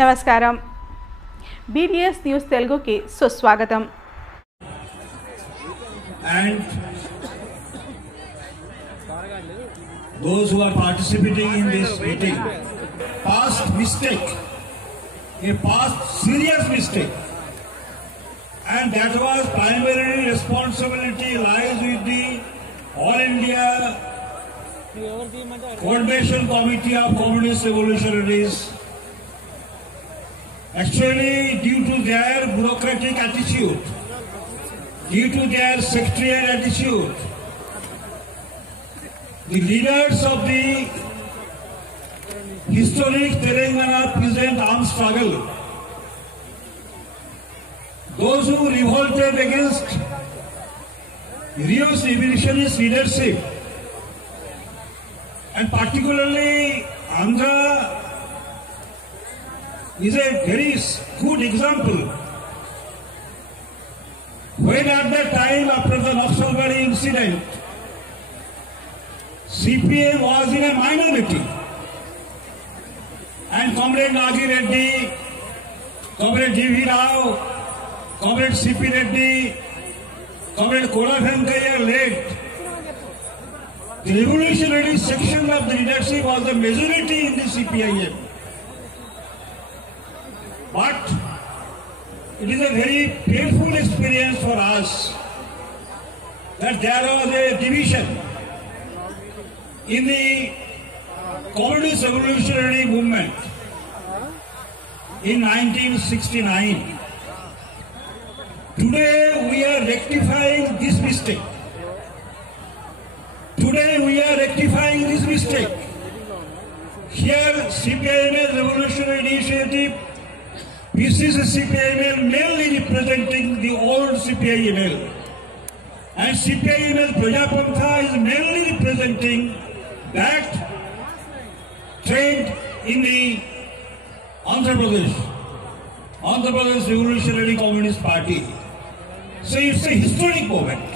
నమస్కారం. BDS news తెలుగుకి సుస్వాగతం. And those who are participating in this meeting, past mistake, a past serious mistake, and that was primarily responsibility lies with the All India Coordination Committee of Communist Revolutionaries. Actually, due to their bureaucratic attitude, due to their sectarian attitude, the leaders of the historic Telangana present armed struggle, those who revolted against Rio's revolutionist leadership, and particularly Andhra is a very good example. When at that time, after the Naxalbari incident, CPM was in a minority, and Comrade Nagi Reddy, Comrade G.V. Rao, Comrade C.P. Reddy, Comrade Kola Venkaya led the revolutionary section of the leadership was the majority in the CPIM. But it is a very painful experience for us that there was a division in the communist revolutionary movement in 1969. Today we are rectifying this mistake. Here CPIML Revolutionary Initiative, PCC CPIML mainly representing the old CPIML, and CPIML Prajapantha is mainly representing that trend in the Andhra Pradesh Revolutionary Communist Party. So it's a historic moment.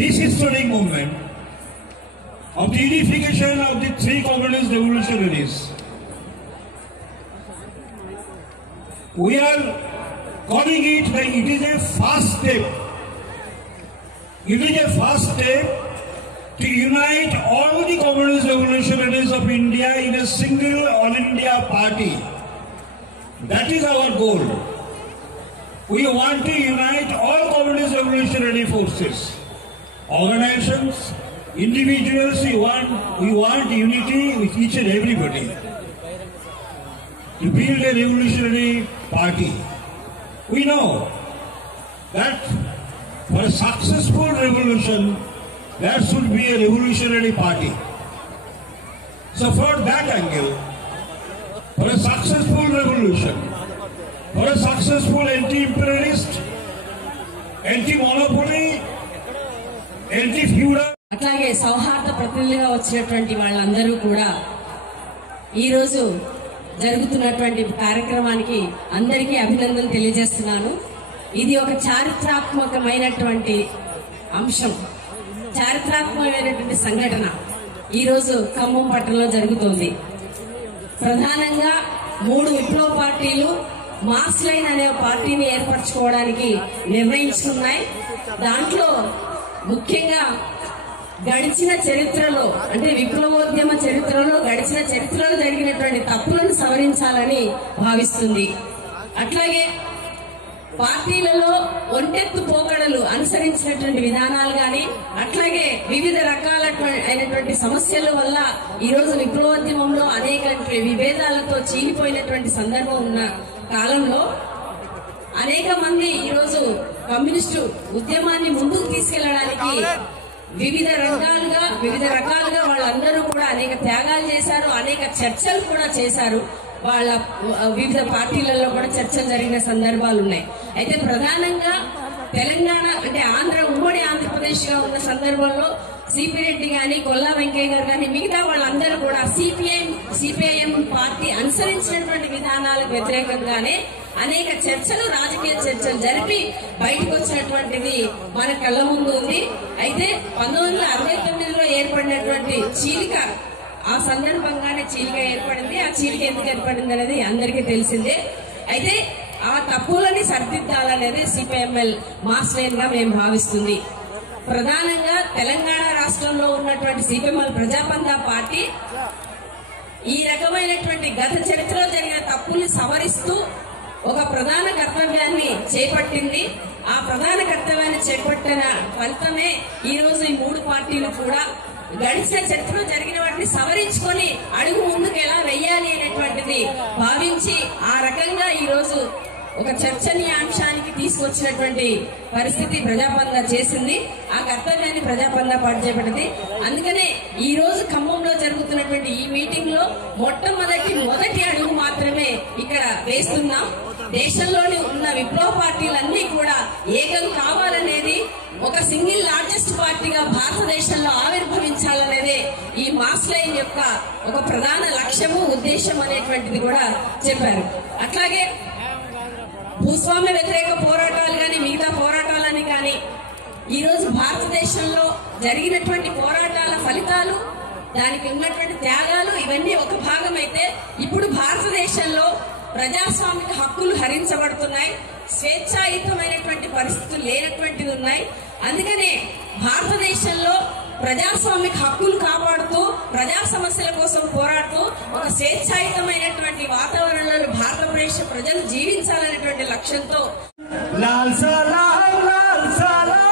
This historic movement of the unification of the three communist revolutionaries, we are calling it like it is a first step. It is a first step to unite all the communist revolutionaries of India in a single All India party. That is our goal. We want to unite all communist revolutionary forces, organizations, individuals. We want unity with each and everybody to build a revolutionary party. We know that for a successful revolution, there should be a revolutionary party. So for that angle, for a successful revolution, for a successful anti-imperialist, anti-monopoly, anti-feudal. అట్లాగే సౌహార్ద ప్రతినిధిగా వచ్చినటువంటి వాళ్ళందరూ కూడా ఈరోజు జరుగుతున్నటువంటి కార్యక్రమానికి అందరికీ అభినందనలు తెలియజేస్తున్నాను. ఇది ఒక చారిత్రాత్మకమైనటువంటి అంశం, చారిత్రాత్మకమైనటువంటి సంఘటన ఈరోజు ఖమ్మం పట్టణంలో జరుగుతోంది. ప్రధానంగా 3 విప్లవ పార్టీలు మార్క్స్ లైన్ అనే పార్టీని ఏర్పరచుకోవడానికి నిర్ణయించుకున్నాయి. దాంట్లో ముఖ్యంగా గడిచిన చరిత్రలో, అంటే విప్లవోద్యమ చరిత్రలో, గడిచిన చరిత్రలో జరిగినటువంటి తప్పులను సవరించాలని భావిస్తుంది. అట్లాగే పార్టీలలో ఒంటెత్తు పోకడలు అనుసరించినటువంటి విధానాలు గాని, అట్లాగే వివిధ రకాలైనటువంటి సమస్యల వల్ల ఈరోజు విప్లవోద్యమంలో అనేక విభేదాలతో చీలిపోయినటువంటి సందర్భం ఉన్న కాలంలో అనేక మంది ఈరోజు కమ్యూనిస్టు ఉద్యమాన్ని ముందుకు తీసుకెళ్లడానికి వివిధ రకాలుగా వాళ్ళందరూ కూడా అనేక త్యాగాలు చేశారు, అనేక చర్చలు కూడా చేశారు. వాళ్ళ వివిధ పార్టీలలో కూడా చర్చలు జరిగిన సందర్భాలు ఉన్నాయి. అయితే ప్రధానంగా తెలంగాణ అంటే ఉమ్మడి ఆంధ్రప్రదేశ్ గా ఉన్న సందర్భంలో సిపి రెడ్డి గాని, కొల్లా వెంకయ్య గారు గాని, మిగతా వాళ్ళందరూ కూడా సిపిఐఎం పార్టీ అనుసరించినటువంటి విధానాలకు వ్యతిరేకంగానే అనేక చర్చలు, రాజకీయ చర్చలు జరిపి బయటకు వచ్చినటువంటిది మన కళ్ళ ముందు ఉంది. అయితే 1969లో ఏర్పడినటువంటి చీలిక ఆ సందర్భంగానే చీలిక ఏర్పడింది. ఆ చీలిక ఎందుకు ఏర్పడింది అనేది అందరికీ తెలిసిందే. అయితే ఆ తప్పులని సరిదిద్దాలనేది సిపిఎంఎల్ మాస్ లైన్ గా మేము భావిస్తుంది. ప్రధానంగా తెలంగాణ రాష్ట్రంలో ఉన్నటువంటి సిపిఎంఎల్ ప్రజాపంతా పార్టీ ఈ రకమైనటువంటి గత చరిత్రలో జరిగిన తప్పుల్ని సవరిస్తూ ఒక ప్రధాన కర్తవ్యాన్ని చేపట్టింది. ఆ ప్రధాన కర్తవ్యాన్ని చేపట్టిన ఫలితమే ఈ రోజు ఈ మూడు పార్టీలు కూడా గడిచిన చరిత్రలో జరిగిన వాటిని సవరించుకొని అడుగు ముందుకు ఎలా వెయ్యాలి అనేటువంటిది భావించి ఆ రకంగా ఈ రోజు ఒక చర్చనీయాంశానికి తీసుకొచ్చినటువంటి పరిస్థితి ప్రజాపందా చేసింది. ఆ కర్తవ్యాన్ని ప్రజాపందా పాటు చేపట్టింది. అందుకనే ఈ రోజు ఖమ్మంలో జరుగుతున్నటువంటి ఈ మీటింగ్ లో మొదటి అడుగు మాత్రమే ఇక్కడ వేస్తున్నాం. దేశంలోని ఉన్న విప్లవ పార్టీలన్నీ కూడా ఏకం కావాలనేది, ఒక సింగిల్ లార్జెస్ట్ పార్టీగా భారతదేశంలో ఆవిర్భవించాలనేదే ఈ మాస్ లైన్ యొక్క ఒక ప్రధాన లక్ష్యము, ఉద్దేశం అనేటువంటిది కూడా చెప్పారు. అట్లాగే భూస్వామ్య వ్యతిరేక పోరాటాలు కానీ మిగతా పోరాటాలని కానీ ఈ రోజు భారతదేశంలో జరిగినటువంటి పోరాటాల ఫలితాలు, దానికి ఉన్నటువంటి త్యాగాలు ఇవన్నీ ఒక భాగం అయితే, ఇప్పుడు భారతదేశంలో ప్రజాస్వామిక హక్కులు హరించబడుతున్నాయి, స్వేచ్ఛాయుతమైనటువంటి పరిస్థితులు లేనటువంటివి ఉన్నాయి. అందుకనే భారతదేశంలో ప్రజాస్వామిక హక్కులు కాపాడుతూ ప్రజా సమస్యల కోసం పోరాడుతూ ఒక స్వేచ్ఛాయుతమైనటువంటి వాతావరణంలో భారతదేశ ప్రజలు జీవించాలనేటువంటి లక్ష్యంతో లాల్ సలాం లాల్ సలాం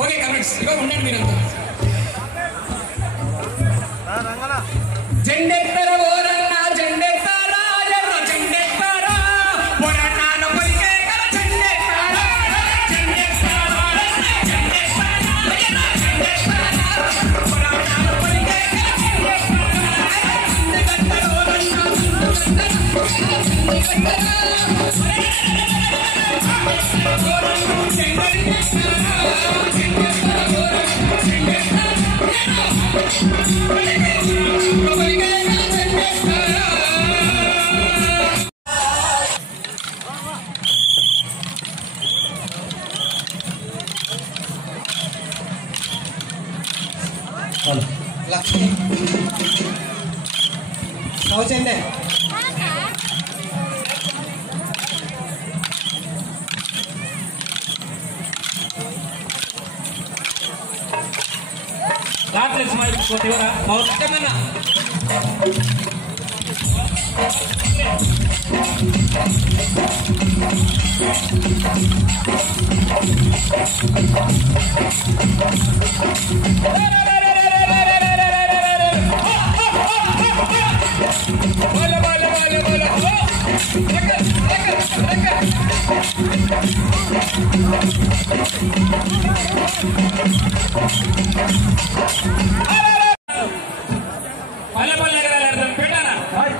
ఓకే కమెంట్స్ ఇగో ఉండండి మీరంతా. జెండెత్తర ఓరన్నా జెండెత్తరా ఎర్ర జెండెత్తరా ఓరన్నాను పలికే కల జెండెత్తరా జెండెత్తరా జెండెత్తరా ఎర్ర జెండెత్తరా ఓరన్నాను పలికే కల జెండెత్తరా జెండెత్తర ఓరన్నా లక్ష్మి సౌజన్య రాట్లేదు మరి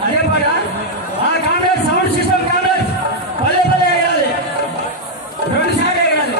అదే పాట ఆ కాంగ్రెస్ సౌండ్ సిస్టమ్ కాంగ్రెస్ పల్లె పల్లె వేయాలి, 2 సార్లు వేయాలి.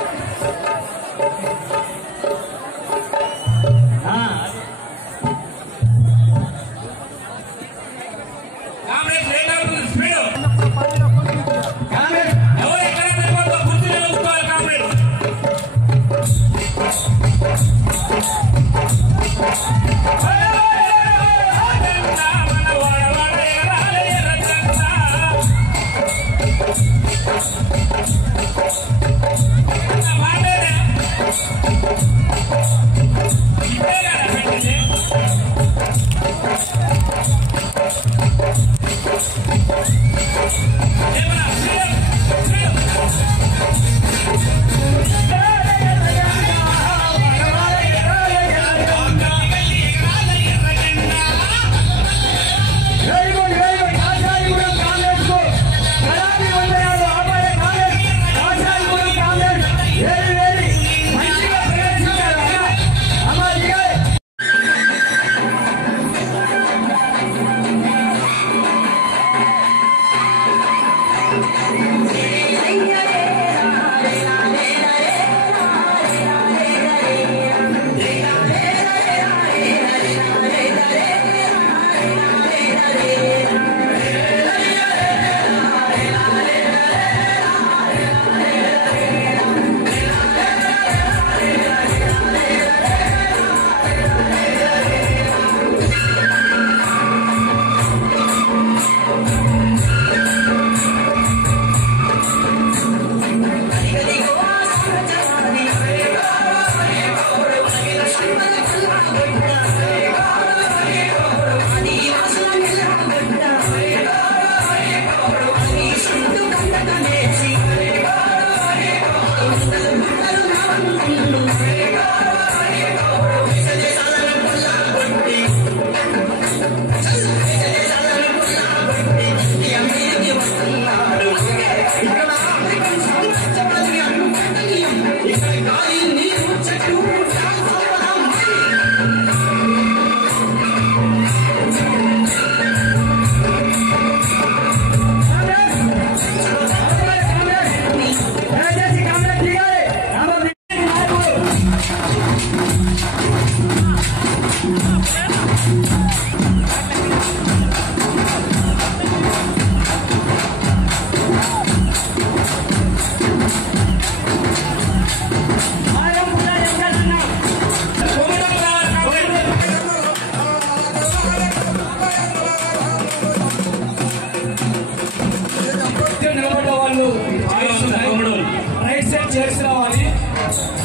రైట్ సైడ్ చేసి రావాలి.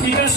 ఇక్కడ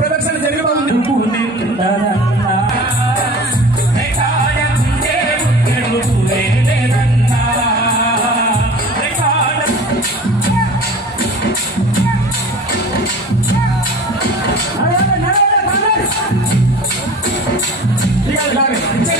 ప్రదర్శన జరగబోతుంది. Gracias.